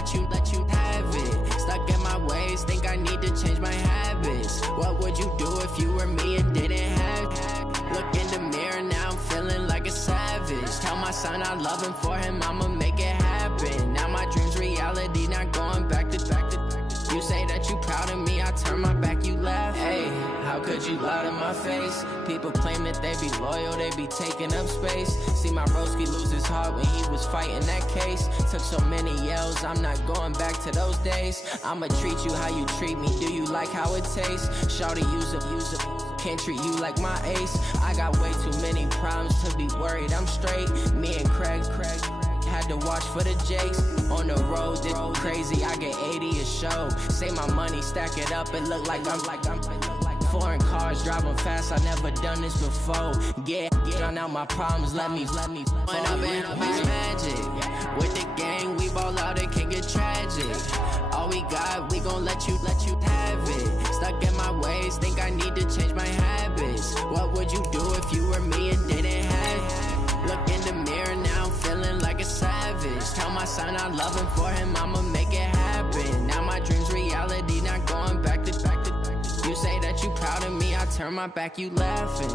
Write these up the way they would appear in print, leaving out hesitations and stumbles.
let you have it. Stuck in my ways, think I need to change my habits. What would you do if you were me and didn't have it? Look in the mirror, now I'm feeling like a savage. Tell my son I love him, for him I'ma make it happen. Now my dream's reality, not going back to. You say that you proud of me, I turn my back, you laugh. Hey, how could you lie to my face? People claim that they be loyal, they be taking up space. See my broski lose his heart when he was fighting that case. Took so many yells, I'm not going back to those days. I'ma treat you how you treat me, do you like how it tastes? Shawty, use it, can't treat you like my ace. I got way too many problems to be worried, I'm straight. Me and Craig had to watch for the Jakes. On the road, this crazy, I get 80 a show. Say my money, stack it up, it look like I'm foreign cars, driving fast, I never done this before. Get drown out my problems, let me Went up in a beach magic. With the gang, we ball out, it can get tragic. All we got, we gon' let you have it. Stuck in my ways, think I need to change my habits. What would you do if you were me and didn't have it? Look in the mirror, now I'm feeling like a savage. Tell my son I love him, for him I'ma make it happen. Now my dream's reality, not going back to. You say that you proud of me, I turn my back, you laughing.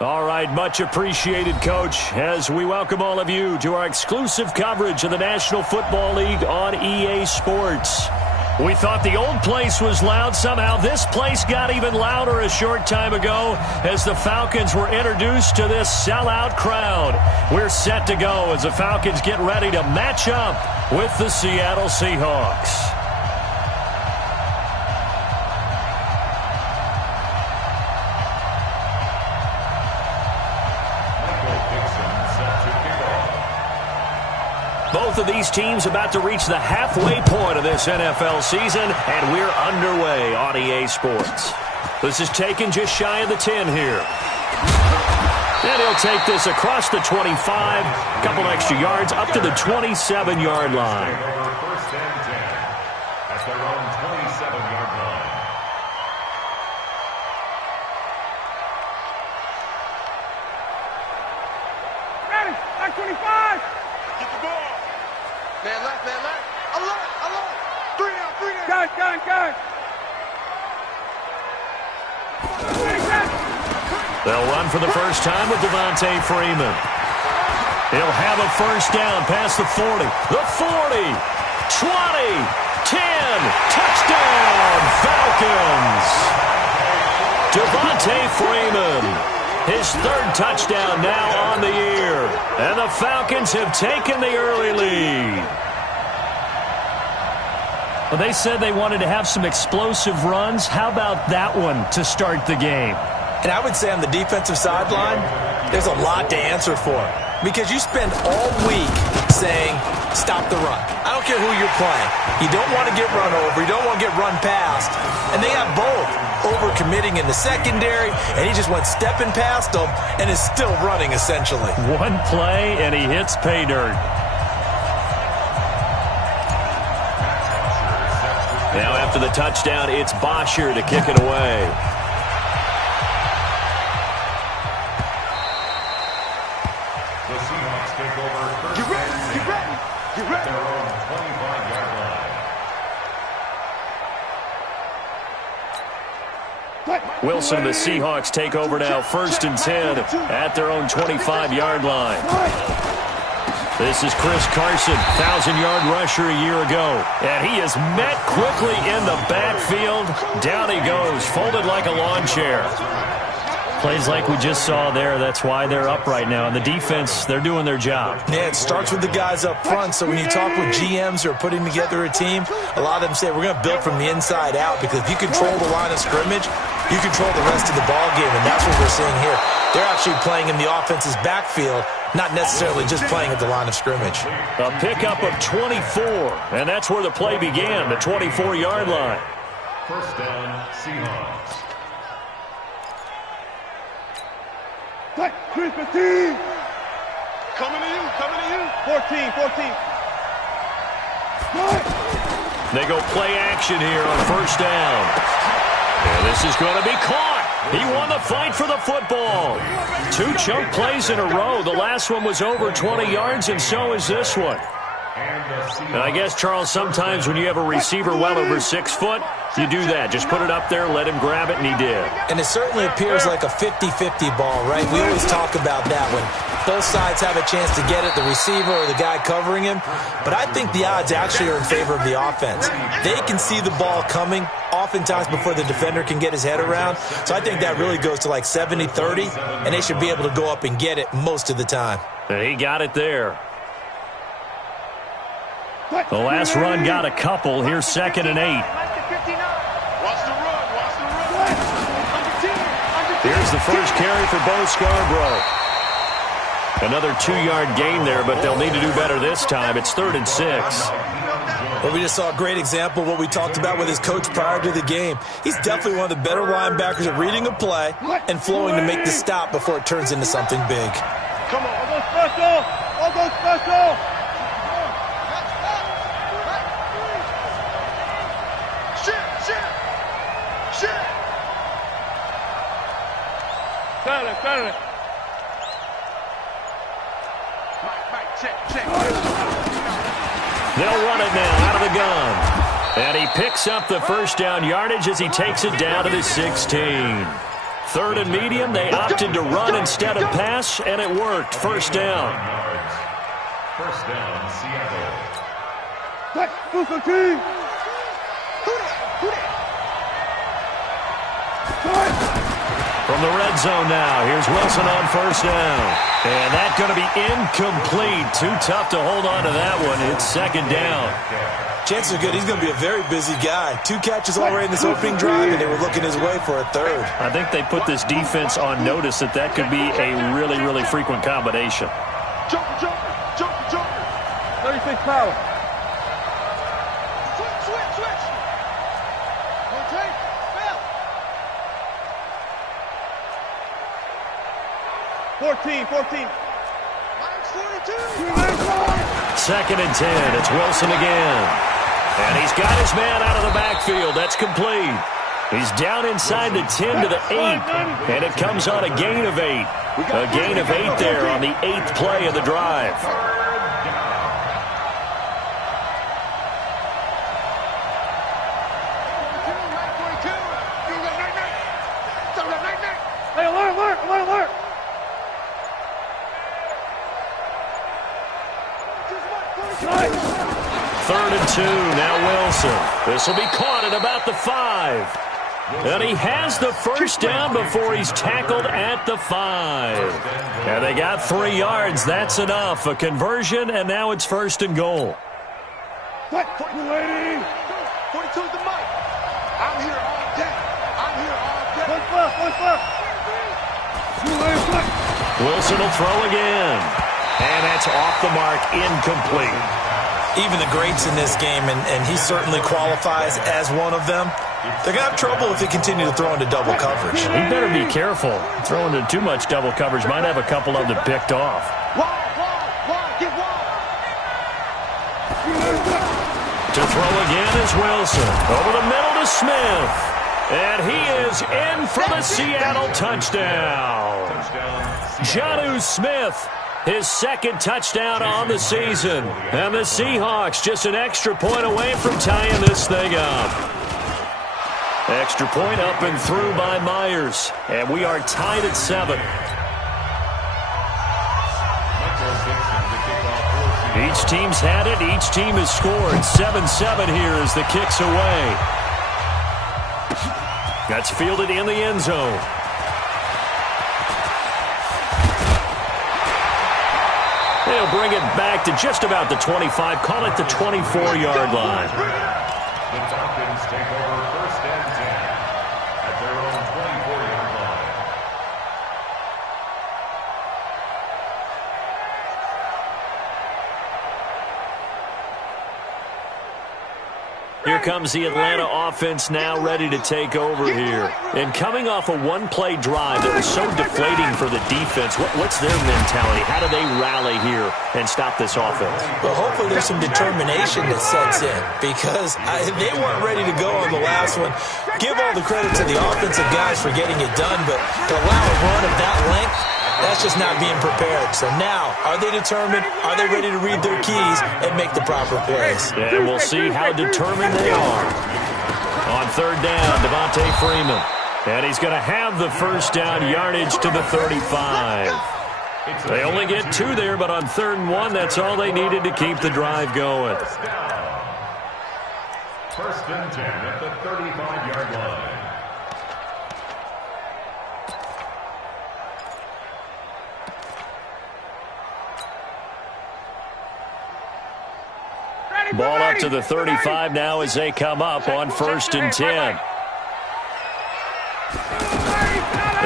All right, much appreciated, Coach, as we welcome all of you to our exclusive coverage of the National Football League on EA Sports. We thought the old place was loud. Somehow this place got even louder a short time ago as the Falcons were introduced to this sellout crowd. We're set to go as the Falcons get ready to match up with the Seattle Seahawks. Both of these teams about to reach the halfway point of this NFL season, and we're underway on EA Sports. This is taken just shy of the 10 here. And he'll take this across the 25, a couple extra yards, up to the 27-yard line. First and 10 at their own 27-yard line. Ready, back 25. Get the ball. Man left. Alert. 3 down. Gun. They'll run for the first time with Devontae Freeman. He'll have a first down past the 40. The 40, 20, 10, touchdown, Falcons. Devontae Freeman, his third touchdown now on the year. And the Falcons have taken the early lead. Well, they said they wanted to have some explosive runs. How about that one to start the game? And I would say on the defensive sideline, there's a lot to answer for. Because you spend all week saying, stop the run. I don't care who you're playing. You don't want to get run over. You don't want to get run past. And they have both. Overcommitting in the secondary, and he just went stepping past them and is still running, essentially. One play, and he hits pay dirt. Now after the touchdown, it's Bosher to kick it away. The Seahawks take over first and 10 at their own 25-yard line. Wilson and the Seahawks take over now, first and 10 at their own 25-yard line. This is Chris Carson, 1,000-yard rusher a year ago. And he is met quickly in the backfield. Down he goes, folded like a lawn chair. Plays like we just saw there. That's why they're up right now. And the defense, they're doing their job. Yeah, it starts with the guys up front. So when you talk with GMs who are putting together a team, a lot of them say we're going to build from the inside out, because if you control the line of scrimmage, you control the rest of the ball game, and that's what we're seeing here. They're actually playing in the offense's backfield, not necessarily just playing at the line of scrimmage. A pickup of 24, and that's where the play began, the 24-yard line. First down, Seahawks. Chris, 15. Coming to you, coming to you. 14, 14. They go play action here on first down. And this is going to be caught. He won the fight for the football. 2 chunk plays in a row. The last one was over 20 yards, and so is this one. And I guess, Charles, sometimes when you have a receiver well over 6 foot, you do that. Just put it up there, let him grab it, and he did. And it certainly appears like a 50-50 ball, right? We always talk about that when both sides have a chance to get it, the receiver or the guy covering him. But I think the odds actually are in favor of the offense. They can see the ball coming oftentimes before the defender can get his head around. So I think that really goes to like 70-30, and they should be able to go up and get it most of the time. And he got it there. The last run got a couple. Here's 2nd and 8. Watch the run, watch the run. Here's the first carry for Bo Scarborough. Another 2-yard gain there, but they'll need to do better this time. It's 3rd and 6. Well, we just saw a great example of what we talked about with his coach prior to the game. He's definitely one of the better linebackers at reading a play and flowing to make the stop before it turns into something big. Come on, I'll go special. I'll go special. Got it. Mike, check. They'll run it now out of the gun. And he picks up the first down yardage as he takes it down to the 16. 3rd and medium, they opted to run instead of pass, and it worked. First down. First down, Seattle. From the red zone now, here's Wilson on first down. And that's going to be incomplete. Too tough to hold on to that one. It's 2nd down. Chances are good he's going to be a very busy guy. 2 catches already in this opening drive, and they were looking his way for a 3rd. I think they put this defense on notice that that could be a really, really frequent combination. Joker. 36 power. Switch. Rotate. Bell. 14. 42. 2nd and 10. It's Wilson again. And he's got his man out of the backfield. That's complete. He's down inside the 10 to the 8. And it comes on a gain of 8. A gain of 8 there on the 8th play of the drive. Hey, alert. 3rd and 2, now Wilson. This will be caught at about the 5. And he has the first down before he's tackled at the 5. And they got 3 yards. That's enough. A conversion, and now it's 1st and goal. 42 is the mic. I'm here all day. Wilson will throw again. And that's off the mark, incomplete. Even the greats in this game, and he certainly qualifies as one of them, they're going to have trouble if they continue to throw into double coverage. He better be careful. Throwing into too much double coverage might have a couple of them picked off. Get wall. To throw again is Wilson. Over the middle to Smith. And he is in for the Seattle touchdown. Jonnu Smith, his 2nd touchdown on the season. And the Seahawks just an extra point away from tying this thing up. Extra point up and through by Myers. And we are tied at 7. Each team's had it. Each team has scored. 7-7 here as the kick's away. That's fielded in the end zone. They'll bring it back to just about the 25. Call it the 24-yard line. The Falcons take over 1st and 10 at their own comes the Atlanta offense now ready to take over here. And coming off a one-play drive that was so deflating for the defense, what's their mentality? How do they rally here and stop this offense? Well, hopefully there's some determination that sets in because they weren't ready to go on the last one. Give all the credit to the offensive guys for getting it done, but to allow a run of that length, that's just not being prepared. So now, are they determined? Are they ready to read their keys and make the proper plays? And we'll see how determined they are. On third down, Devontae Freeman. And he's going to have the first down yardage to the 35. They only get 2 there, but on 3rd and 1, that's all they needed to keep the drive going. First and 10 at the 35-yard line. Ball up to the 35 now as they come up on 1st and 10.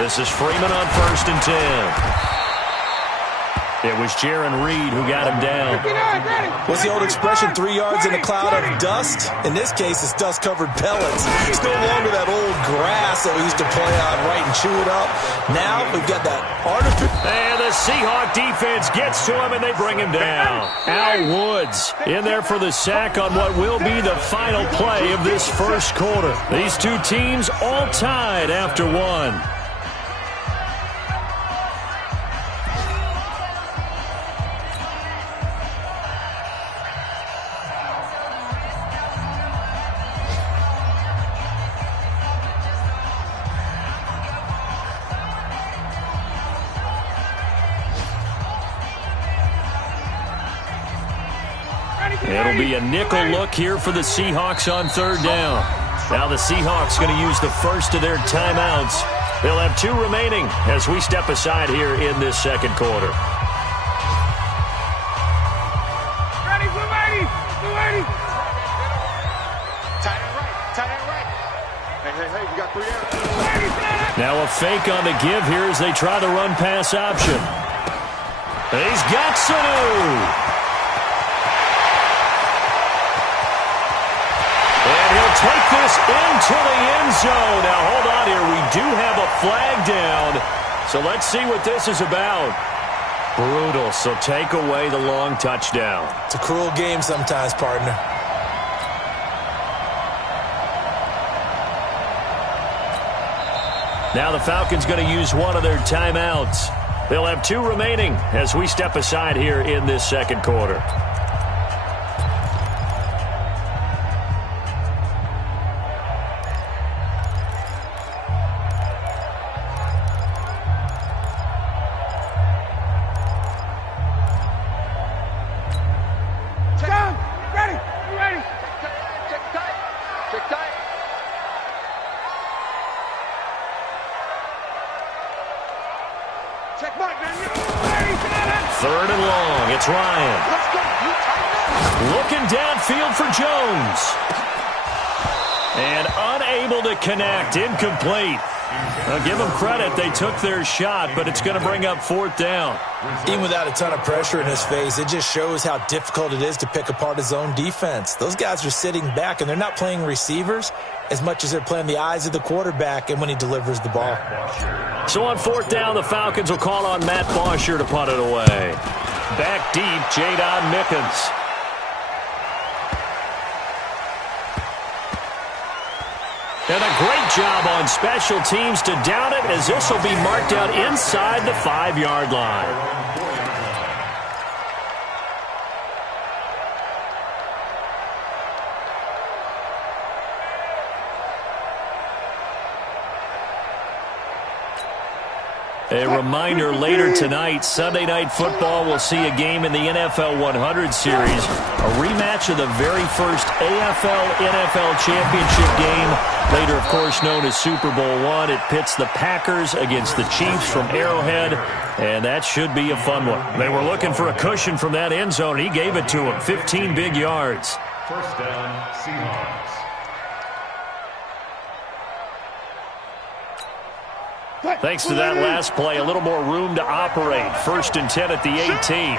This is Freeman on 1st and 10. It was Jaron Reed who got him down. What's the old expression, 3 yards in a cloud of dust? In this case, it's dust-covered pellets. It's no longer that old grass that we used to play on, right, and chew it up. Now we've got that artificial. And the Seahawk defense gets to him, and they bring him down. Al Woods in there for the sack on what will be the final play of this first quarter. These two teams all tied after 1. It'll be a nickel look here for the Seahawks on 3rd down. Now the Seahawks going to use the first of their timeouts. They'll have 2 remaining as we step aside here in this 2nd quarter. Ready, blue lady. Tight end right. Hey, you got 3 errors. Now a fake on the give here as they try the run-pass option. He's got Sanu. Take this into the end zone. Now, hold on here. We do have a flag down. So let's see what this is about. Brutal. So take away the long touchdown. It's a cruel game sometimes, partner. Now the Falcons going to use one of their timeouts. They'll have 2 remaining as we step aside here in this 2nd quarter. Third and long. It's Ryan. Looking downfield for Jones. And unable to connect. Incomplete. I'll give them credit. They took their shot, but it's going to bring up 4th down. Even without a ton of pressure in his face, it just shows how difficult it is to pick apart his own defense. Those guys are sitting back, and they're not playing receivers as much as they're playing the eyes of the quarterback and when he delivers the ball. So on 4th down, the Falcons will call on Matt Bosher to punt it away. Back deep, Jadon Mickens. And a great job on special teams to down it, as this will be marked out inside the 5-yard line. A reminder, later tonight, Sunday Night Football will see a game in the NFL 100 Series, a rematch of the very first AFL-NFL Championship game, later, of course, known as Super Bowl I. It pits the Packers against the Chiefs from Arrowhead, and that should be a fun one. They were looking for a cushion from that end zone, and he gave it to them, 15 big yards. First down, Seahawks. Thanks to that last play, a little more room to operate. 1st and 10 at the 18.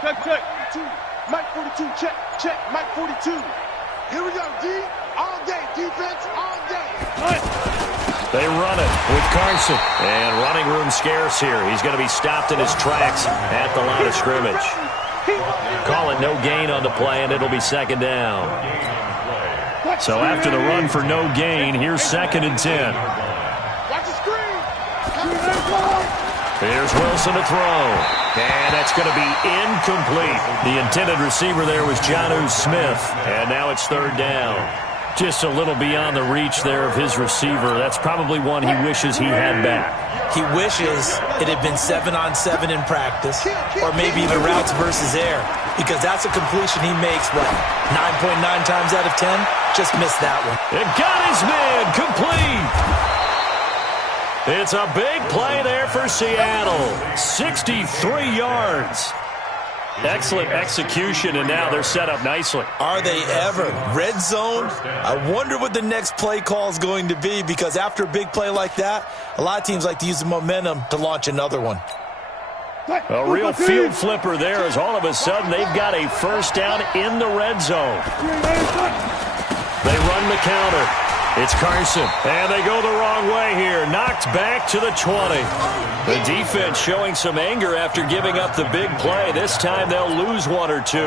Check. Mike 42, check. Mike 42. Here we go, D. All day, defense, all day. They run it with Carson. And running room scarce here. He's going to be stopped in his tracks at the line of scrimmage. Call it no gain on the play, and it'll be second down. So after the run for no gain, here's 2nd and 10. Watch the screen. Here's Wilson to throw. And that's going to be incomplete. The intended receiver there was Jonnu Smith. And now it's 3rd down. Just a little beyond the reach there of his receiver. That's probably one he wishes he had back. He wishes it had been 7-on-7 in practice, or maybe even routes versus air, because that's a completion he makes, 9.9 times out of 10? Just missed that one. It got his man complete. It's a big play there for Seattle. 63 yards. Excellent execution, and now they're set up nicely. Are they ever? Red zone? I wonder what the next play call is going to be, because after a big play like that, a lot of teams like to use the momentum to launch another one. A real field flipper there, as all of a sudden they've got a first down in the red zone. They run the counter. It's Carson, and they go the wrong way here. Knocked back to the 20. The defense showing some anger after giving up the big play. This time they'll lose 1 or 2.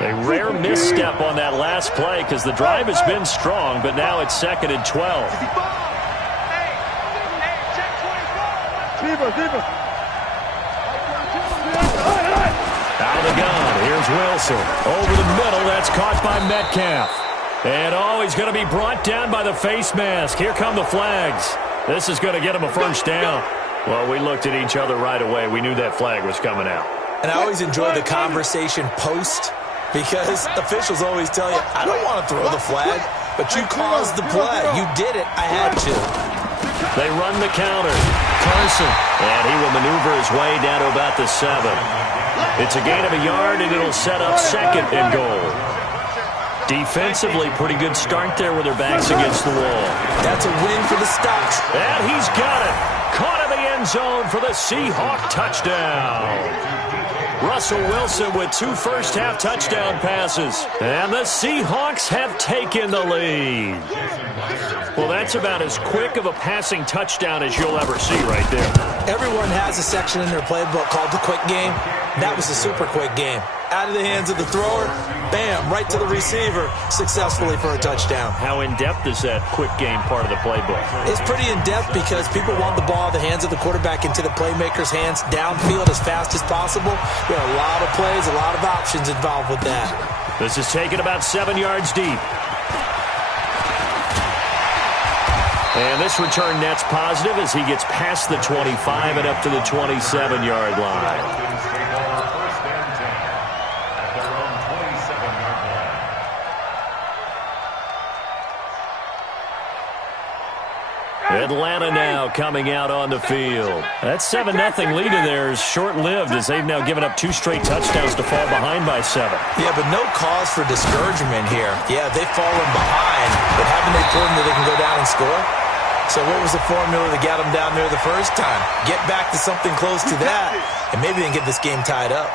A rare misstep on that last play because the drive has been strong, but now it's 2nd and 12. Out of the gun, here's Wilson. Over the middle, that's caught by Metcalf. And, he's going to be brought down by the face mask. Here come the flags. This is going to get him a first down. Well, we looked at each other right away. We knew that flag was coming out. And I always enjoy the conversation post, because officials always tell you, I don't want to throw the flag, but you caused the play. You did it. I had to. They run the counter. Carson. And he will maneuver his way down to about the 7. It's a gain of a yard, and it'll set up 2nd and goal. Defensively, pretty good start there with their backs against the wall. That's a win for the Stocks. And he's got it. Caught in the end zone for the Seahawk touchdown. Russell Wilson with 2 first-half touchdown passes. And the Seahawks have taken the lead. Well, that's about as quick of a passing touchdown as you'll ever see right there. Everyone has a section in their playbook called the quick game. That was a super quick game. Out of the hands of the thrower, bam, right to the receiver, successfully for a touchdown. How in-depth is that quick game part of the playbook? It's pretty in-depth because people want the ball in the hands of the quarterback into the playmaker's hands downfield as fast as possible. There are a lot of plays, a lot of options involved with that. This is taken about 7 yards deep. And this return net's positive as he gets past the 25 and up to the 27-yard line. Atlanta now coming out on the field. That 7-0 lead of theirs short-lived as they've now given up 2 straight touchdowns to fall behind by 7. Yeah, but no cause for discouragement here. Yeah, they've fallen behind, but haven't they proven that they can go down and score? So what was the formula that got them down there the first time? Get back to something close to that, and maybe they can get this game tied up.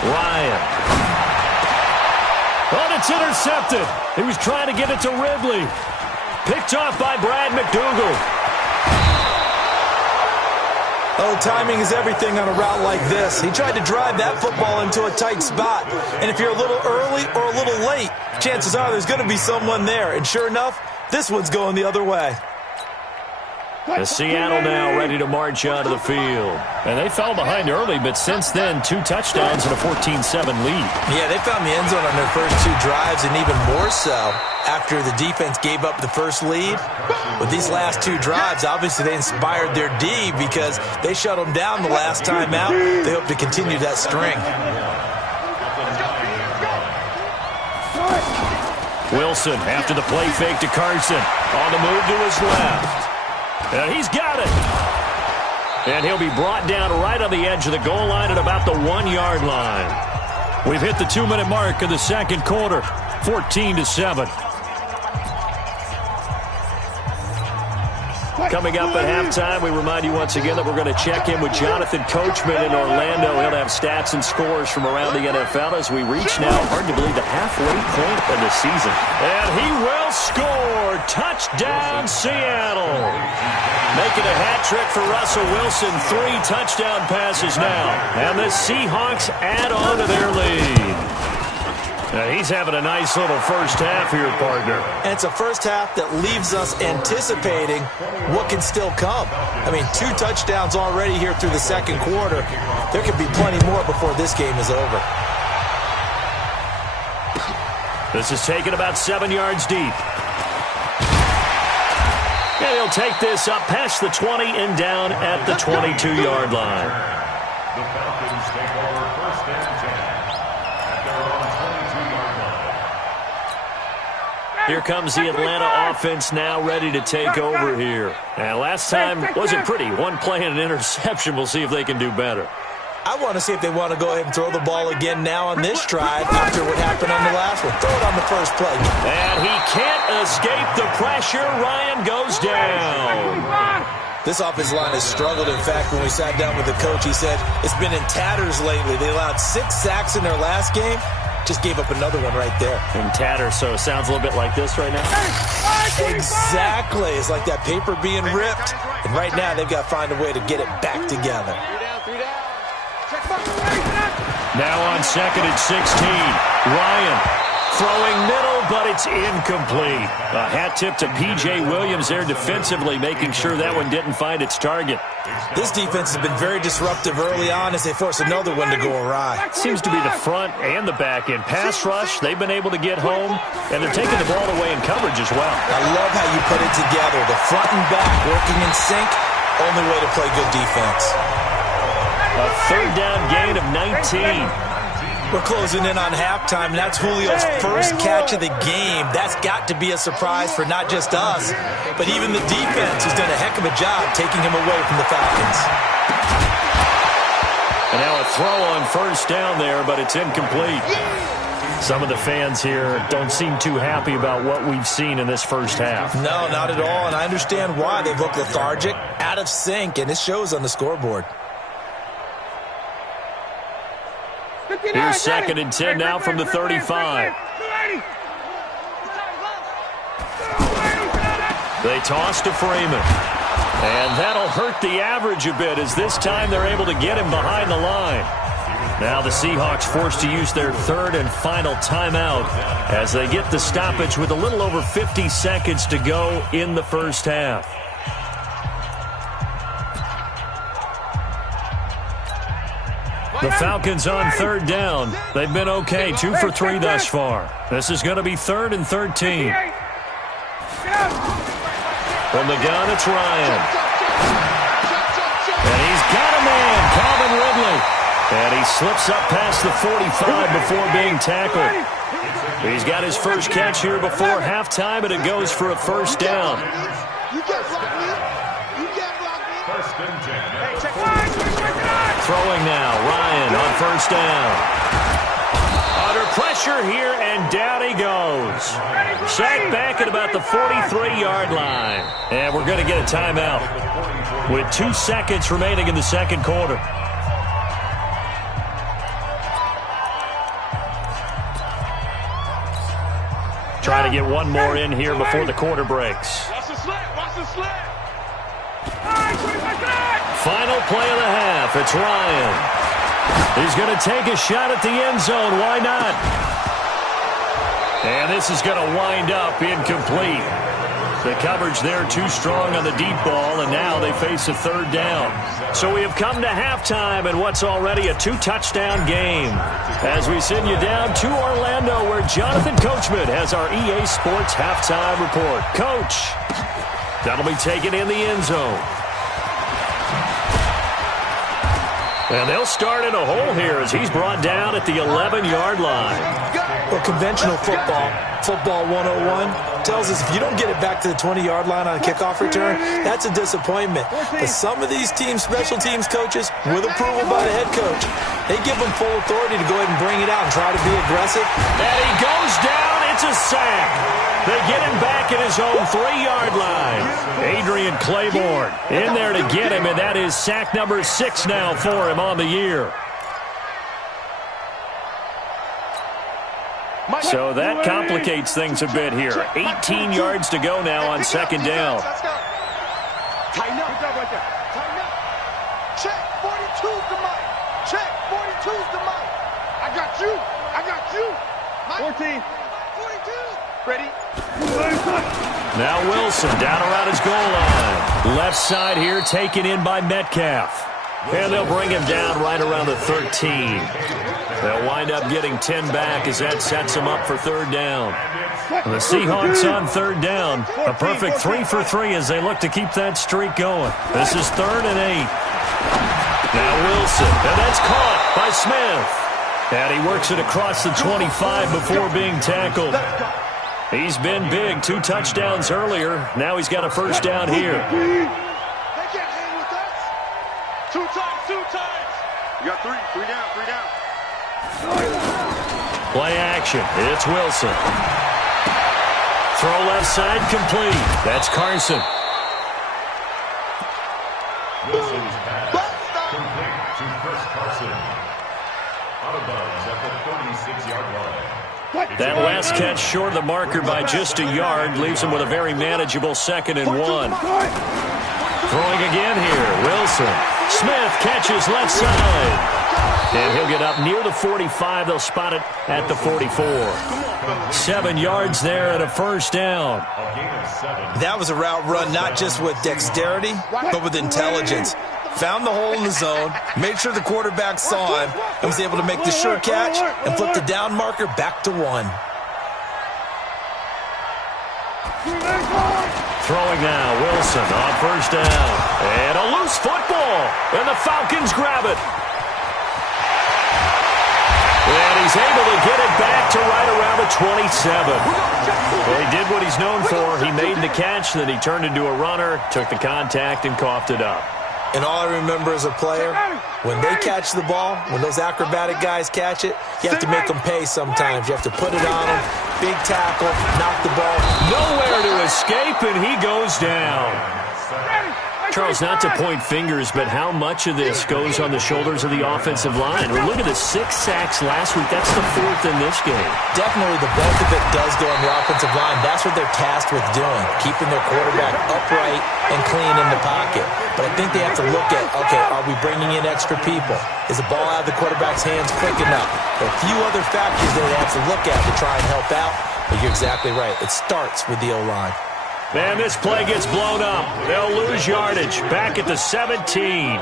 Ryan. Oh, it's intercepted. He was trying to get it to Ridley. Picked off by Brad McDougal. Oh, timing is everything on a route like this. He tried to drive that football into a tight spot. And if you're a little early or a little late, chances are there's going to be someone there. And sure enough, this one's going the other way. The Seattle now ready to march out of the field. And they fell behind early, but since then, 2 touchdowns and a 14-7 lead. Yeah, they found the end zone on their first 2 drives, and even more so after the defense gave up the first lead. With these last 2 drives, obviously they inspired their D because they shut them down the last time out. They hope to continue that string. Wilson after the play fake to Carson. On the move to his left. And he's got it. And he'll be brought down right on the edge of the goal line at about the 1-yard line. We've hit the 2-minute mark of the second quarter, 14-7. Coming up at halftime, we remind you once again that we're going to check in with Jonathan Coachman in Orlando. He'll have stats and scores from around the NFL as we reach now, hard to believe, the halfway point of the season. And he will score. Touchdown, Seattle. Making a hat trick for Russell Wilson. 3 touchdown passes now. And the Seahawks add on to their lead. Now he's having a nice little first half here, partner. And it's a first half that leaves us anticipating what can still come. I mean, 2 touchdowns already here through the second quarter. There could be plenty more before this game is over. This is taken about 7 yards deep. And he'll take this up past the 20 and down at the 22-yard line. The Falcons take over first and 10 at their own 22-yard line. Here comes the Atlanta offense now ready to take over here. And last time wasn't pretty. One play and an interception. We'll see if they can do better. I want to see if they want to go ahead and throw the ball again now on this drive after what happened on the last one. Throw it on the first play. And he can't escape the pressure. Ryan goes down. This offensive line has struggled. In fact, when we sat down with the coach, he said it's been in tatters lately. They allowed 6 sacks in their last game. Just gave up another one right there. In tatters, so it sounds a little bit like this right now. Exactly. It's like that paper being ripped. And right now, they've got to find a way to get it back together. Now on 2nd and 16. Ryan throwing middle, but it's incomplete. A hat tip to P.J. Williams there defensively, making sure that one didn't find its target. This defense has been very disruptive early on as they force another one to go awry. Seems to be the front and the back end. Pass rush, they've been able to get home, and they're taking the ball away in coverage as well. I love how you put it together. The front and back working in sync, only way to play good defense. A 3rd down gain of 19. We're closing in on halftime, and that's Julio's first catch of the game. That's got to be a surprise for not just us, but even the defense has done a heck of a job taking him away from the Falcons. And now a throw on 1st down there, but it's incomplete. Some of the fans here don't seem too happy about what we've seen in this first half. No, not at all, and I understand why. They've looked lethargic, out of sync, and it shows on the scoreboard. Here's 2nd and 10 now from the 35. They toss to Freeman. And that'll hurt the average a bit as this time they're able to get him behind the line. Now the Seahawks forced to use their 3rd and final timeout as they get the stoppage with a little over 50 seconds to go in the first half. The Falcons on 3rd down. They've been okay, 2 for 3 thus far. This is going to be 3rd and 13. From the gun, it's Ryan. And he's got a man, Calvin Ridley. And he slips up past the 45 before being tackled. He's got his first catch here before halftime, and it goes for a 1st down. Throwing now, Ryan on 1st down. Under pressure here, and down he goes. Sacked back at about the 43-yard line. And we're going to get a timeout with 2 seconds remaining in the second quarter. Trying to get one more in here before the quarter breaks. Watch the slant. Watch the slant. Final play of the half. It's Ryan. He's going to take a shot at the end zone. Why not? And this is going to wind up incomplete. The coverage there too strong on the deep ball, and now they face a 3rd down. So we have come to halftime in what's already a 2-touchdown game. As we send you down to Orlando, where Jonathan Coachman has our EA Sports halftime report. Coach, that'll be taken in the end zone. And they'll start in a hole here as he's brought down at the 11-yard line. Well, conventional football 101, tells us if you don't get it back to the 20-yard line on a kickoff return, that's a disappointment. But some of these teams, special teams coaches, with approval by the head coach, they give them full authority to go ahead and bring it out and try to be aggressive. And he goes down. It's a sack. They get him back at his own 3-yard line. Adrian Claiborne in there to get him, and that is sack number 6 now for him on the year. So that complicates things a bit here. 18 yards to go now on 2nd down. Tighten up. Good job right there. Tighten up. Check. 42's the mic. Check. 42's the mic. I got you. I got you. Mike. 14. 42. Ready? Now Wilson down around his goal line. Left side here taken in by Metcalf. And they'll bring him down right around the 13. They'll wind up getting 10 back as that sets them up for 3rd down. And the Seahawks on 3rd down. A perfect 3 for 3 as they look to keep that streak going. This is 3rd and 8. Now Wilson. And that's caught by Smith. And he works it across the 25 before being tackled. He's been big. 2 touchdowns earlier. Now he's got a 1st down here. They can't hang with us. 2 times. 2 times. You got 3. 3 down. 3 down. Play action. It's Wilson. Throw left side complete. That's Carson. Wilson's pass complete to Chris Carson. Out of bounds at the 36-yard line. That last catch short of the marker by just a yard leaves him with a very manageable 2nd and 1. Throwing again here. Wilson. Smith catches left side. And he'll get up near the 45. They'll spot it at the 44. 7 yards there and a 1st down. That was a route run not just with dexterity, but with intelligence. Found the hole in the zone, made sure the quarterback saw him, and was able to make the sure catch and flip the down marker back to 1. Throwing now, Wilson on 1st down. And a loose football. And the Falcons grab it. And he's able to get it back to right around the 27. Well, he did what he's known for. He made the catch, then he turned into a runner, took the contact, and coughed it up. And all I remember as a player, when they catch the ball, when those acrobatic guys catch it, you have to make them pay sometimes. You have to put it on them, big tackle, knock the ball. Nowhere to escape, and he goes down. Charles, not to point fingers, but how much of this goes on the shoulders of the offensive line? Well, look at the 6 sacks last week. That's the 4th in this game. Definitely the bulk of it does go on the offensive line. That's what they're tasked with doing, keeping their quarterback upright and clean in the pocket. But I think they have to look at, okay, are we bringing in extra people? Is the ball out of the quarterback's hands quick enough? There are a few other factors that they have to look at to try and help out. But you're exactly right. It starts with the O-line. And this play gets blown up. They'll lose yardage. Back at the 17.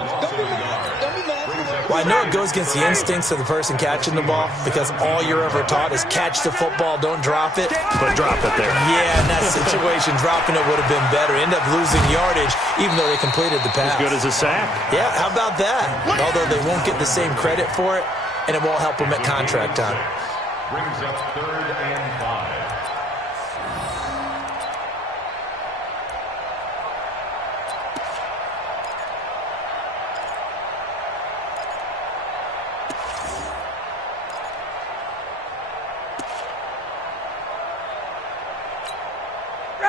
Well, I know it goes against the instincts of the person catching the ball because all you're ever taught is catch the football, don't drop it. But drop it there. Yeah, in that situation, dropping it would have been better. End up losing yardage even though they completed the pass. As good as a sack. Yeah, how about that? Although they won't get the same credit for it, and it won't help them at contract time. Brings up 3rd and 5.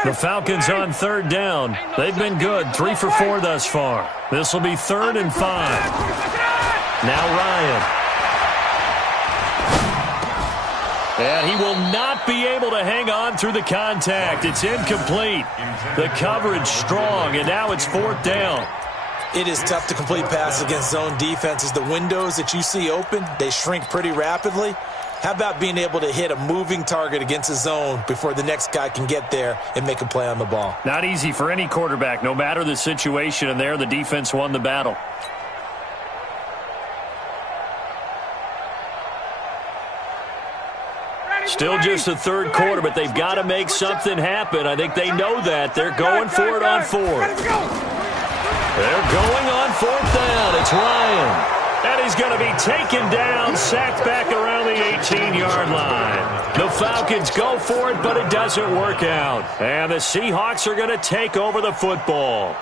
The Falcons on 3rd down. They've been good. 3 for 4 thus far. This will be 3rd and 5. Now Ryan. And he will not be able to hang on through the contact. It's incomplete. The coverage strong, and now it's 4th down. It is tough to complete passes against zone defenses. The windows that you see open, they shrink pretty rapidly. How about being able to hit a moving target against a zone before the next guy can get there and make a play on the ball? Not easy for any quarterback, no matter the situation, and there the defense won the battle. Still just the 3rd quarter, but they've got to make something happen. I think they know that. They're going for it on 4th. They're going on 4th down. It's Ryan. And going to be taken down, sacked back around the 18-yard line. The Falcons go for it, but it doesn't work out. And the Seahawks are going to take over the football.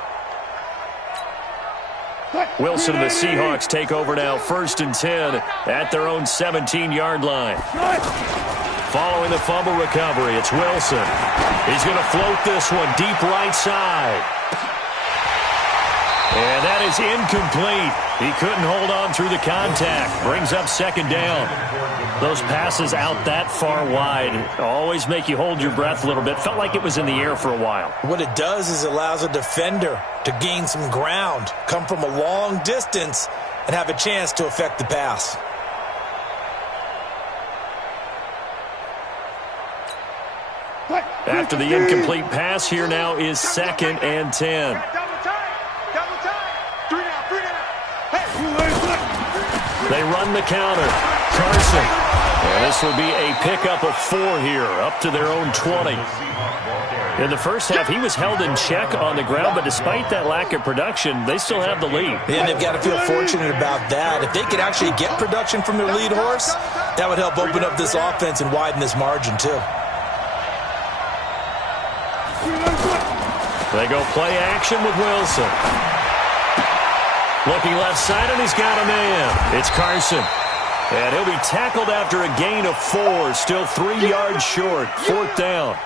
Wilson and the Seahawks take over now, 1st and 10 at their own 17-yard line. Following the fumble recovery, it's Wilson. He's going to float this one deep right side. And that is incomplete. He couldn't hold on through the contact. Brings up 2nd down. Those passes out that far wide always make you hold your breath a little bit. Felt like it was in the air for a while. What it does is it allows a defender to gain some ground, come from a long distance, and have a chance to affect the pass. After the incomplete pass, here now is 2nd and 10. They run the counter. Carson. And this will be a pickup of 4 here, up to their own 20. In the first half, he was held in check on the ground, but despite that lack of production, they still have the lead. And they've got to feel fortunate about that. If they could actually get production from their lead horse, that would help open up this offense and widen this margin, too. They go play action with Wilson. Looking left side, and he's got a man. It's Carson. And he'll be tackled after a gain of 4. Still 3 yards short. 4th down.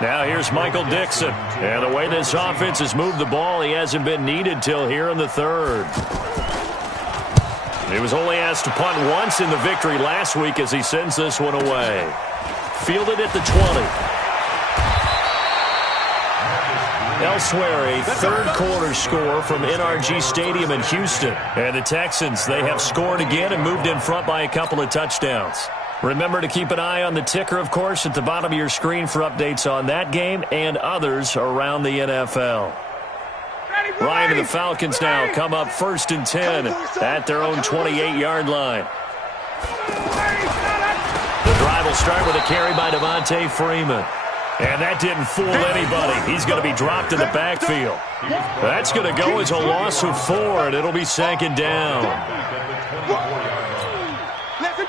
Now here's Michael Dixon. And the way this offense has moved the ball, he hasn't been needed till here in the 3rd. He was only asked to punt once in the victory last week as he sends this one away. Fielded at the 20. Elsewhere, a 3rd quarter score from NRG Stadium in Houston. And the Texans, they have scored again and moved in front by a couple of touchdowns. Remember to keep an eye on the ticker, of course, at the bottom of your screen for updates on that game and others around the NFL. Ryan and the Falcons now come up 1st and 10 at their own 28-yard line. The drive will start with a carry by Devontae Freeman. And that didn't fool anybody. He's going to be dropped in the backfield. That's going to go as a loss of 4, and it'll be 2nd down.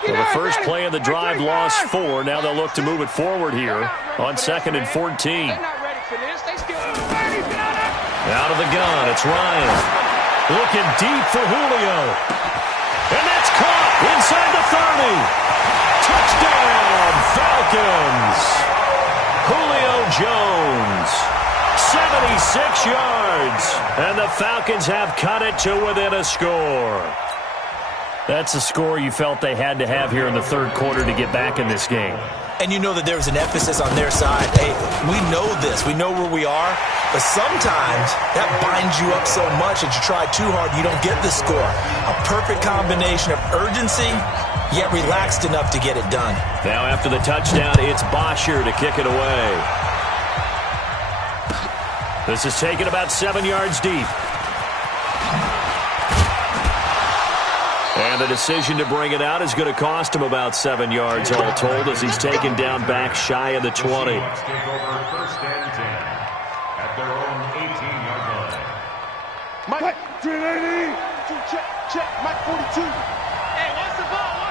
So the first play of the drive lost 4. Now they'll look to move it forward here on 2nd and 14. Out of the gun, it's Ryan. Looking deep for Julio. And that's caught inside the 30. Touchdown, Falcons. Julio Jones, 76 yards, and the Falcons have cut it to within a score. That's a score you felt they had to have here in the 3rd quarter to get back in this game. And you know that there was an emphasis on their side. Hey, we know this. We know where we are. But sometimes that binds you up so much that you try too hard, you don't get the score. A perfect combination of urgency, yet relaxed enough to get it done. Now after the touchdown, it's Bosher to kick it away. This is taken about 7 yards deep. And the decision to bring it out is going to cost him about 7 yards all told as he's taken down back shy of the 20. Take over 1st and 10 at their own 18-yard line. Mike, 380. Check, Mike 42. Hey, watch the ball,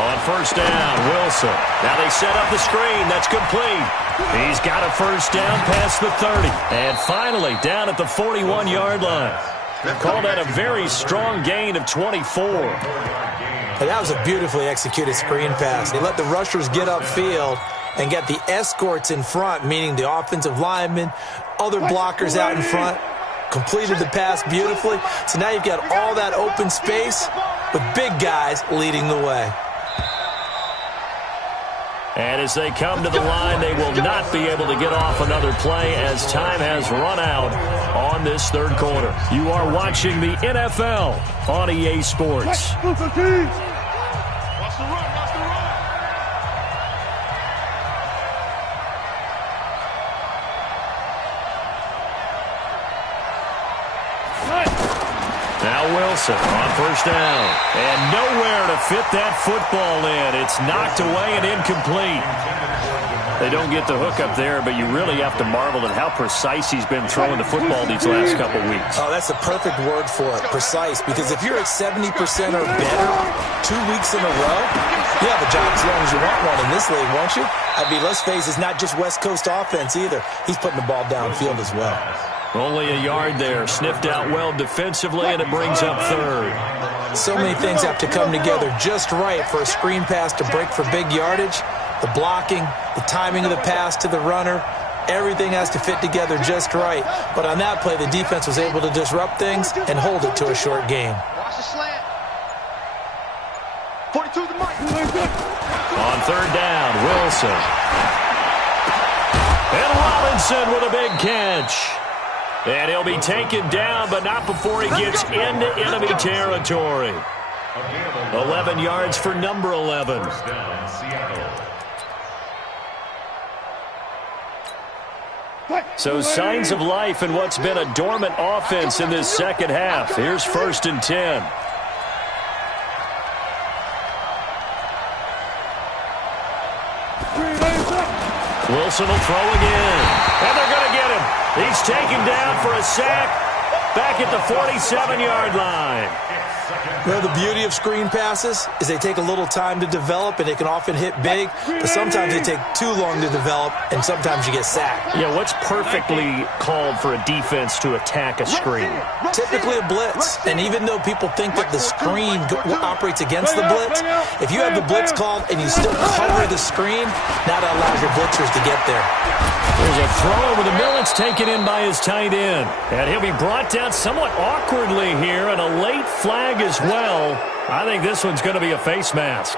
On 1st down, Wilson. Now they set up the screen. That's complete. He's got a 1st down past the 30. And finally down at the 41-yard line. Called that a very strong gain of 24. And that was a beautifully executed screen pass. They let the rushers get upfield and get the escorts in front, meaning the offensive linemen, other blockers out in front, completed the pass beautifully. So now you've got all that open space with big guys leading the way. And as they come to the line, they will not be able to get off another play as time has run out on this 3rd quarter. You are watching the NFL on EA Sports. Watch the run, watch the run. Now Wilson on 1st down. And nowhere to fit that football in. It's knocked away and incomplete. They don't get the hook up there, but you really have to marvel at how precise he's been throwing the football these last couple weeks. Oh, that's the perfect word for it, precise, because if you're at 70% or better 2 weeks in a row, you have a job as long as you want one in this league, won't you? I mean, let's face it, it's not just West Coast offense either. He's putting the ball downfield as well. Only a yard there, sniffed out well defensively, and it brings up third. So many things have to come together just right for a screen pass to break for big yardage. The blocking, the timing of the pass to the runner, everything has to fit together just right. But on that play, the defense was able to disrupt things and hold it to a short game. Watch the slant. 42 the mic. On third down, Wilson. And Robinson with a big catch. And he'll be taken down, but not before he gets into enemy territory. 11 yards for number 11. First down, Seattle. So signs of life in what's been a dormant offense in this second half. Here's 1st and 10. Wilson will throw again. And they're going to get him. He's taken down for a sack back at the 47-yard line. Well, the beauty of screen passes is they take a little time to develop, and they can often hit big, but sometimes they take too long to develop, and sometimes you get sacked. Yeah, what's perfectly called for a defense to attack a screen? Typically a blitz, and even though people think that the screen operates against the blitz, if you have the blitz called and you still cover the screen, that allows your blitzers to get there. There's a throw over the middle. It's taken in by his tight end. And he'll be brought down somewhat awkwardly here, and a late flag as well. I think this one's going to be a face mask.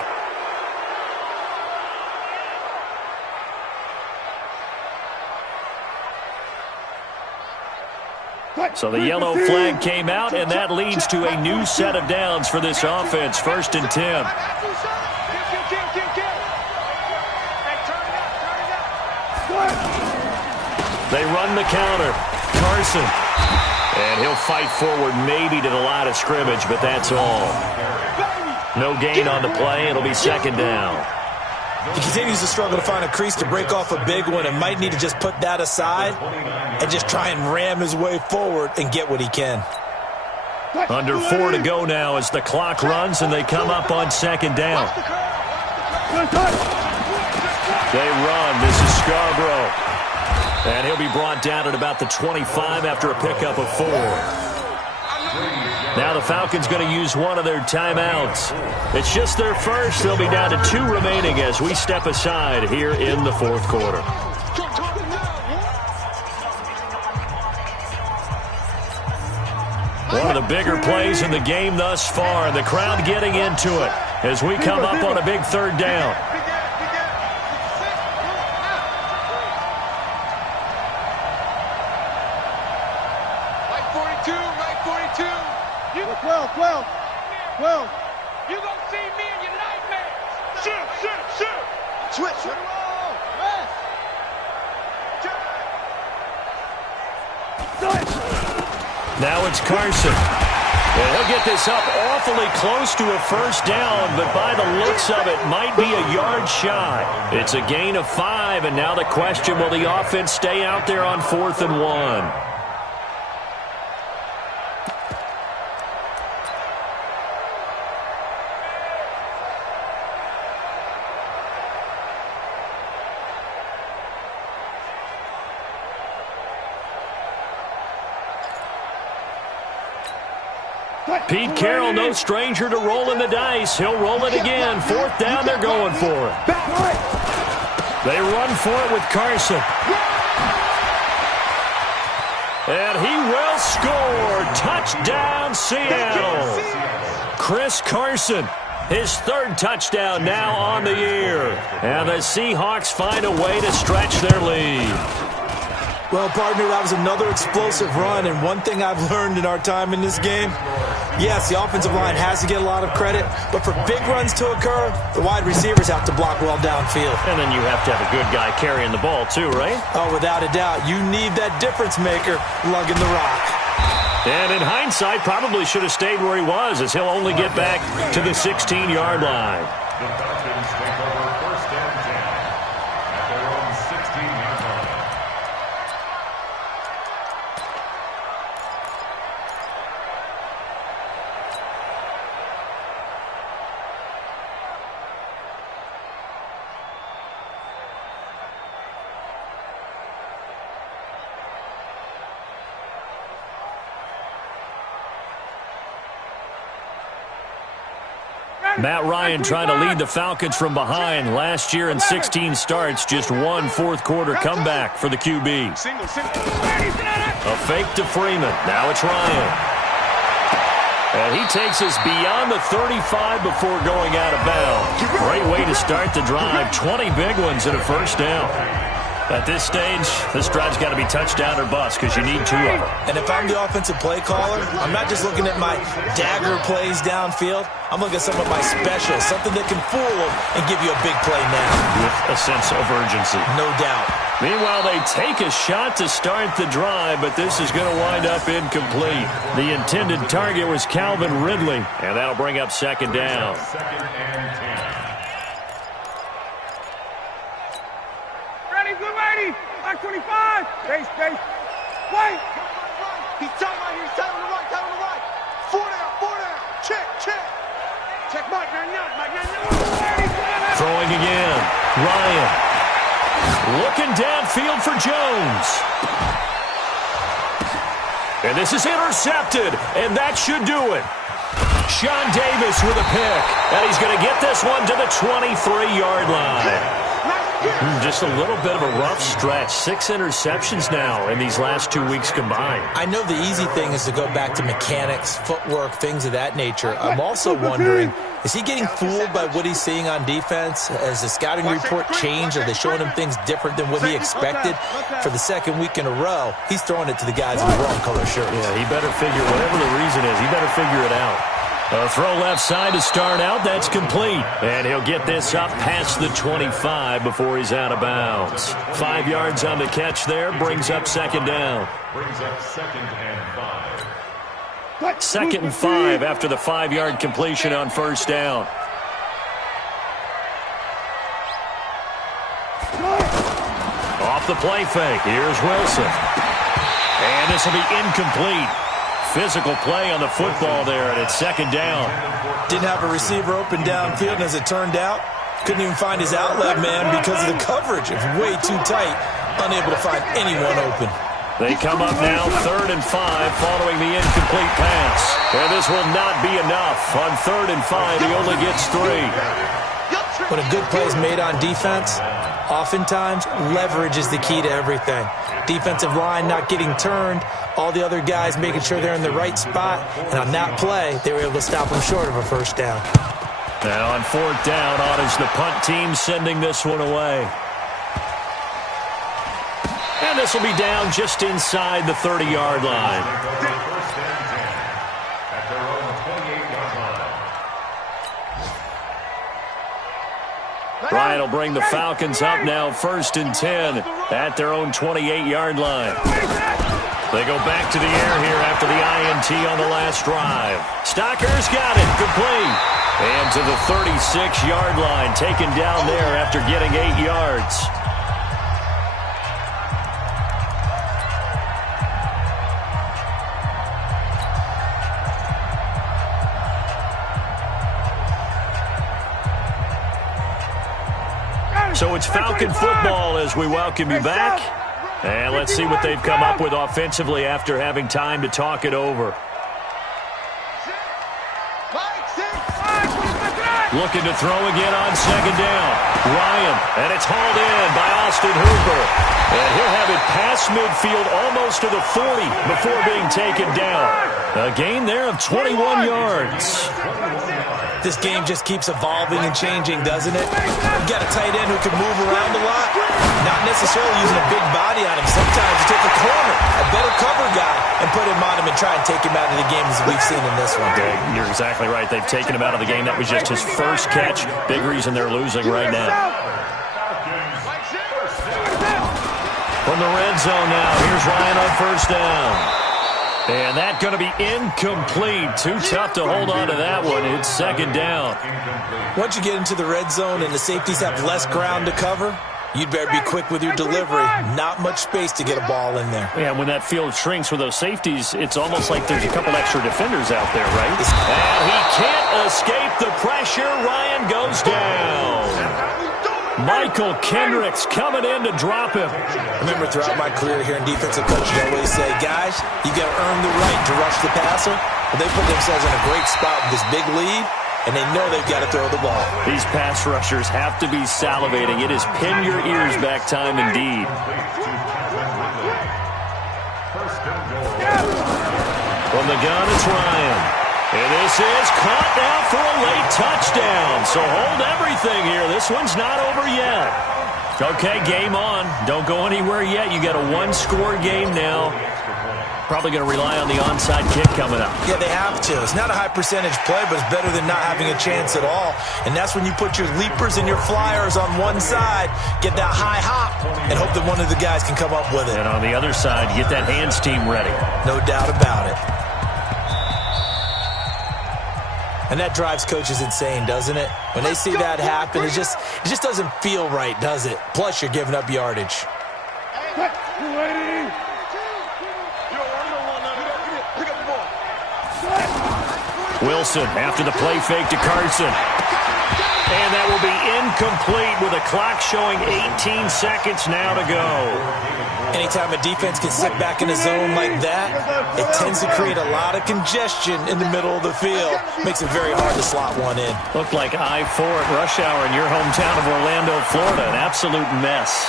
So the yellow flag came out, and that leads to a new set of downs for this offense. 1st and 10. They run the counter. Carson. And he'll fight forward maybe to the line of scrimmage, but that's all. No gain on the play. It'll be 2nd down. He continues to struggle to find a crease to break off a big one and might need to just put that aside and just try and ram his way forward and get what he can. Under 4 to go now as the clock runs and they come up on 2nd down. They run. This is Scarborough. And he'll be brought down at about the 25 after a pickup of 4. Now the Falcons going to use one of their timeouts. It's just their first. They'll be down to 2 remaining as we step aside here in the 4th quarter. One of the bigger plays in the game thus far, and the crowd getting into it as we come up on a big 3rd down. Well, you gonna see me in your nightmares. Shoot. Switch. Now it's Carson. And he'll get this up awfully close to a 1st down, but by the looks of it, might be a yard shy. It's a gain of 5, and now the question, will the offense stay out there on 4th and 1? Pete Carroll, no stranger to rolling the dice. He'll roll it again. 4th down, they're going for it. They run for it with Carson. And he will score. Touchdown, Seattle. Chris Carson, his 3rd touchdown now on the year. And the Seahawks find a way to stretch their lead. Well, partner, that was another explosive run, and one thing I've learned in our time in this game, yes, the offensive line has to get a lot of credit, but for big runs to occur, the wide receivers have to block well downfield. And then you have to have a good guy carrying the ball too, right? Oh, without a doubt. You need that difference maker lugging the rock. And in hindsight, probably should have stayed where he was, as he'll only get back to the 16-yard line. The Falcons take over 1st and 10 at their own Matt Ryan trying to lead the Falcons from behind. Last year in 16 starts, just one fourth-quarter comeback for the QB. A fake to Freeman. Now it's Ryan. And he takes us beyond the 35 before going out of bounds. Great way to start the drive. 20 big ones and a first down. At this stage, this drive's got to be touchdown or bust because you need two of them. And if I'm the offensive play caller, I'm not just looking at my dagger plays downfield. I'm looking at some of my specials, something that can fool them and give you a big play now. With a sense of urgency. No doubt. Meanwhile, they take a shot to start the drive, but this is going to wind up incomplete. The intended target was Calvin Ridley, and that'll bring up second down. Second and 10. Ready, good ready. Back 25. Base. Wait. He's tight right here. He's tight on the right. 4 down. Check. Check Mike 99. Throwing again. Ryan. Looking downfield for Jones. And this is intercepted, and that should do it. Sean Davis with a pick, and he's going to get this one to the 23-yard line. Just a little bit of a rough stretch. 6 interceptions now in these last 2 weeks combined. I know the easy thing is to go back to mechanics, footwork, things of that nature. I'm also wondering, is he getting fooled by what he's seeing on defense? Has the scouting report changed? Are they showing him things different than what he expected? For the second week in a row, he's throwing it to the guys in the wrong color shirts. Yeah, he better figure, whatever the reason is, he better figure it out. A throw left side to start out. That's complete. And he'll get this up past the 25 before he's out of bounds. 5 yards on the catch there. Brings up second down. Brings up second and 5. Second and 5 after the 5-yard completion on first down. Off the play fake. Here's Wilson. And this will be incomplete. Physical play on the football there, and it's second down. Didn't have a receiver open downfield, and as it turned out, couldn't even find his outlet man because of the coverage. It was way too tight, unable to find anyone open. They come up now, 3rd and 5, following the incomplete pass. And this will not be enough. On 3rd and 5, he only gets 3. When a good play is made on defense, oftentimes leverage is the key to everything. Defensive line not getting turned, all the other guys making sure they're in the right spot, and on that play, they were able to stop them short of a first down. Now on 4th down, is the punt team sending this one away. And this will be down just inside the 30-yard line. First and 10 at their own 28-yard line. Ryan will bring the Falcons up now, 1st and 10 at their own 28-yard line. They go back to the air here after the INT on the last drive. Stocker's got it, complete. And to the 36-yard line, taken down there after getting 8 yards. So it's Falcon football as we welcome you back. And let's see what they've come up with offensively after having time to talk it over. Looking to throw again on second down. Ryan, and it's hauled in by Austin Hooper. And he'll have it past midfield almost to the 40 before being taken down. A gain there of 21 yards. This game just keeps evolving and changing, doesn't it? You got a tight end who can move around a lot. Not necessarily using a big body on him. Sometimes you take a corner, a better cover guy, and put him on him and try and take him out of the game as we've seen in this one. Yeah, you're exactly right. They've taken him out of the game. That was just his first catch. Big reason they're losing right now. From the red zone now, here's Ryan on first down. And that's going to be incomplete. Too tough to hold on to that one. It's second down. Once you get into the red zone and the safeties have less ground to cover, you'd better be quick with your delivery. Not much space to get a ball in there. Yeah, when that field shrinks with those safeties, it's almost like there's a couple extra defenders out there, right? And he can't escape the pressure. Ryan goes down. Michael Kendricks coming in to drop him. Remember, throughout my career here in defensive coaches, I always say, guys, you got to earn the right to rush the passer. But they put themselves in a great spot with this big lead. and they know they've got to throw the ball. These pass rushers have to be salivating. It is pin your ears back time indeed. From the gun, it's Ryan. And this is caught now for a late touchdown. So hold everything here. This one's not over yet. Okay, game on. Don't go anywhere yet. You got a one-score game now. Probably going to rely on the onside kick coming up. Yeah, they have to. It's not a high-percentage play, but it's better than not having a chance at all. And that's when you put your leapers and your flyers on one side, get that high hop, and hope that one of the guys can come up with it. And on the other side, get that hands team ready. No doubt about it. And that drives coaches insane, doesn't it? When they see that happen, it just doesn't feel right, does it? Plus, you're giving up yardage. Wilson after the play fake to Carson. And that will be incomplete with a clock showing 18 seconds now to go. Anytime a defense can sit back in a zone like that, it tends to create a lot of congestion in the middle of the field. Makes it very hard to slot one in. Looked like I-4 at rush hour in your hometown of Orlando, Florida. An absolute mess.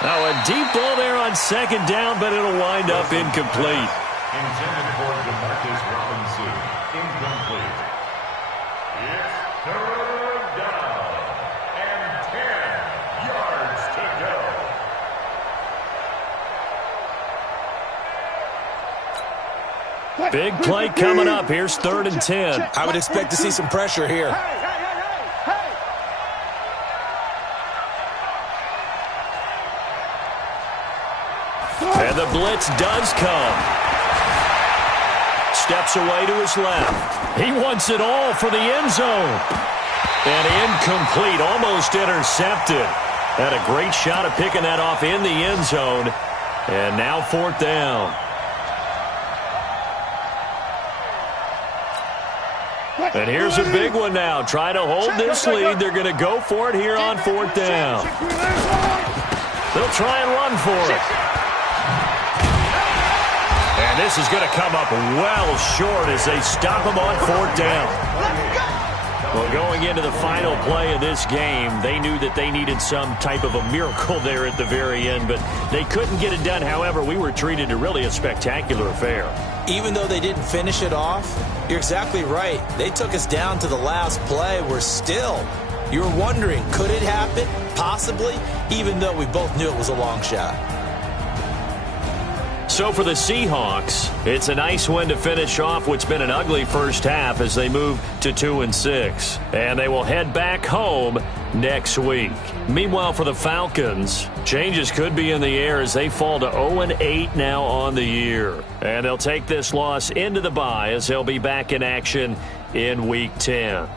Now a deep ball there on second down, but it'll wind up incomplete. Intended for DeMarcus Robinson. Incomplete. It's third down and 10 yards to go. Big play coming up. Here's 3rd and 10. I would expect to see some pressure here. And the blitz does come. Steps away to his left. He wants it all for the end zone. And incomplete, almost intercepted. Had a great shot at picking that off in the end zone. And now 4th down. And here's a big one now. Trying to hold this lead. They're going to go for it here on 4th down. They'll try and run for it. And this is going to come up well short as they stop him on 4th down. Well, going into the final play of this game, they knew that they needed some type of a miracle there at the very end, but they couldn't get it done. However, we were treated to really a spectacular affair. Even though they didn't finish it off, you're exactly right. They took us down to the last play. We're still, you were wondering, could it happen? Possibly, even though we both knew it was a long shot. So for the Seahawks, it's a nice win to finish off what's been an ugly first half as they move to 2-6. And they will head back home next week. Meanwhile, for the Falcons, changes could be in the air as they fall to 0-8 now on the year. And they'll take this loss into the bye as they'll be back in action in Week 10.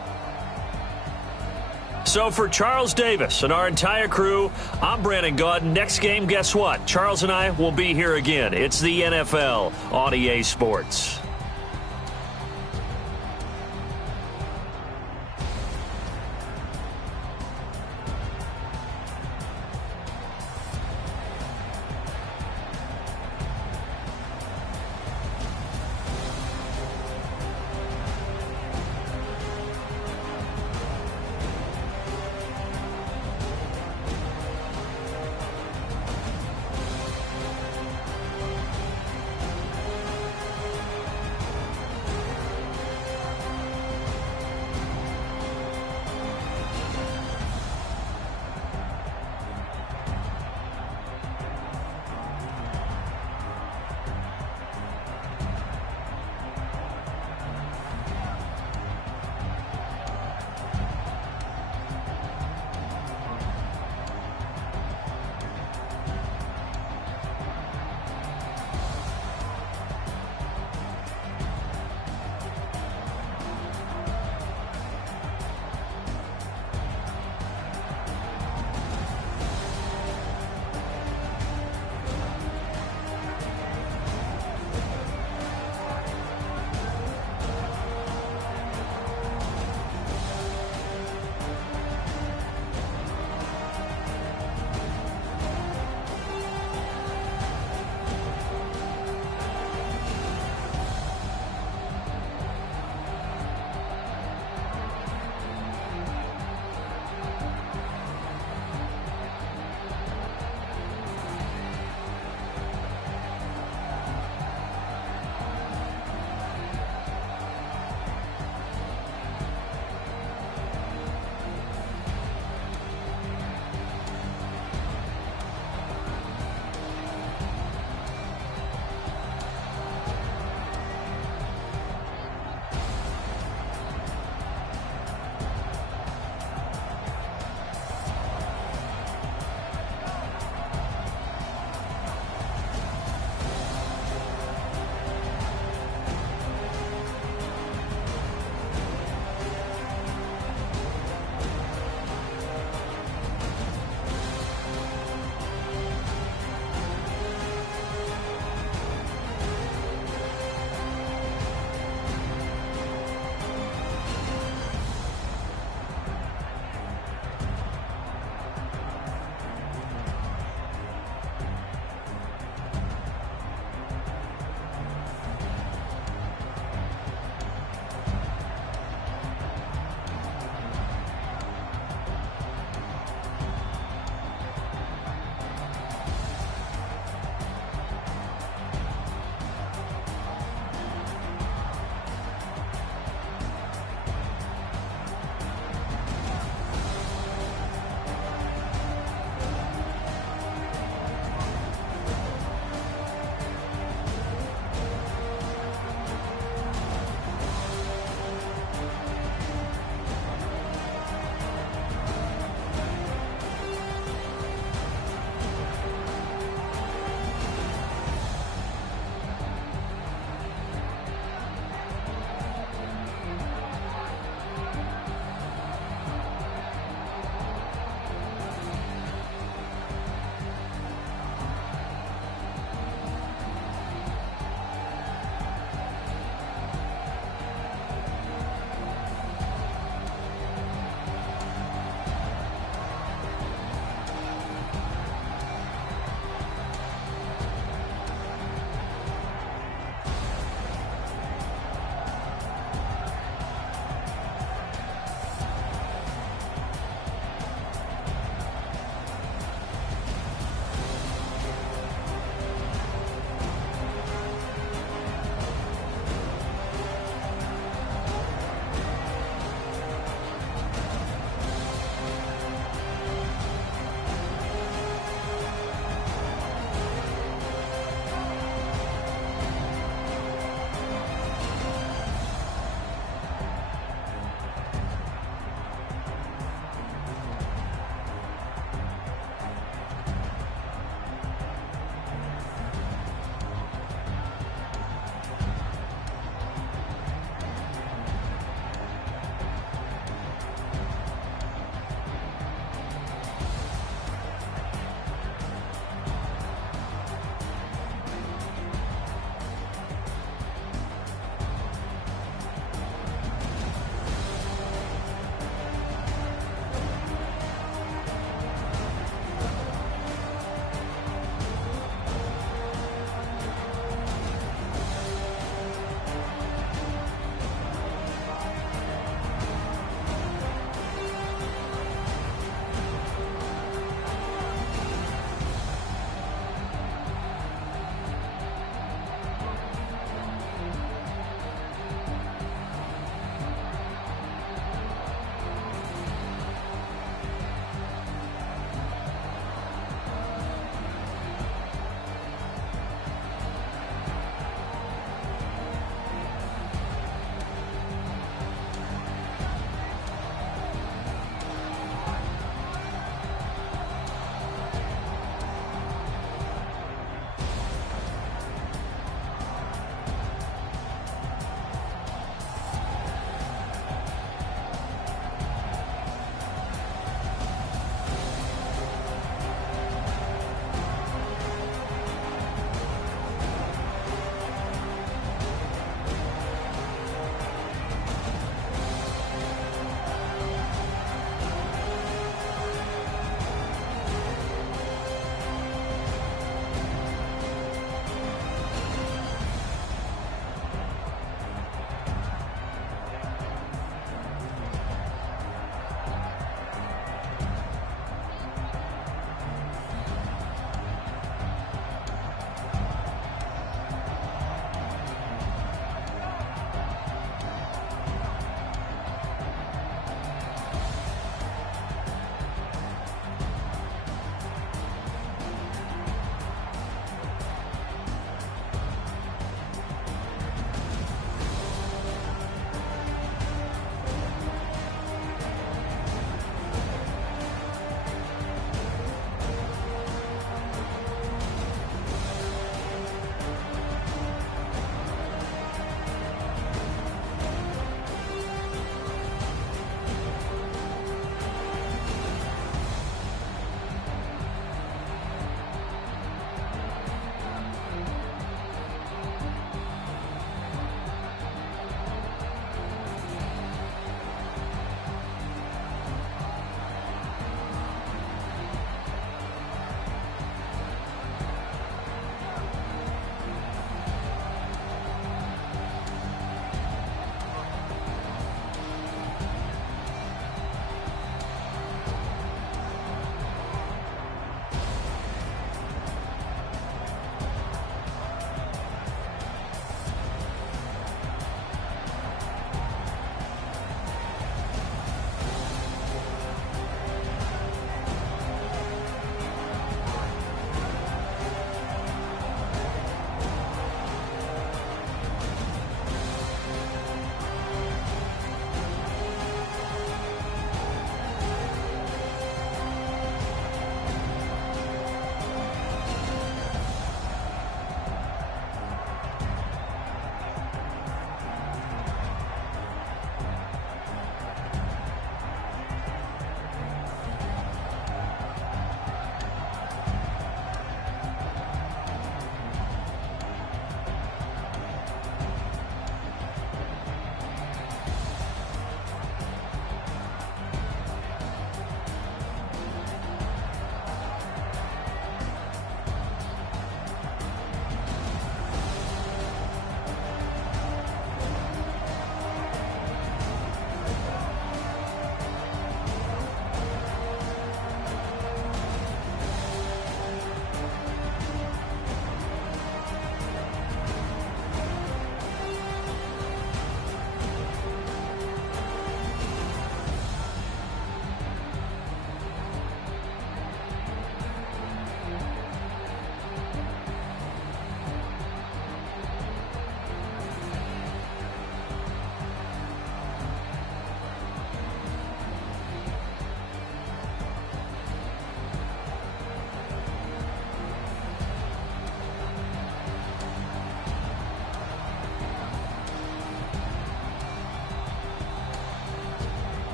So for Charles Davis and our entire crew, I'm Brandon Gaudin. Next game, guess what? Charles and I will be here again. It's the NFL on EA Sports.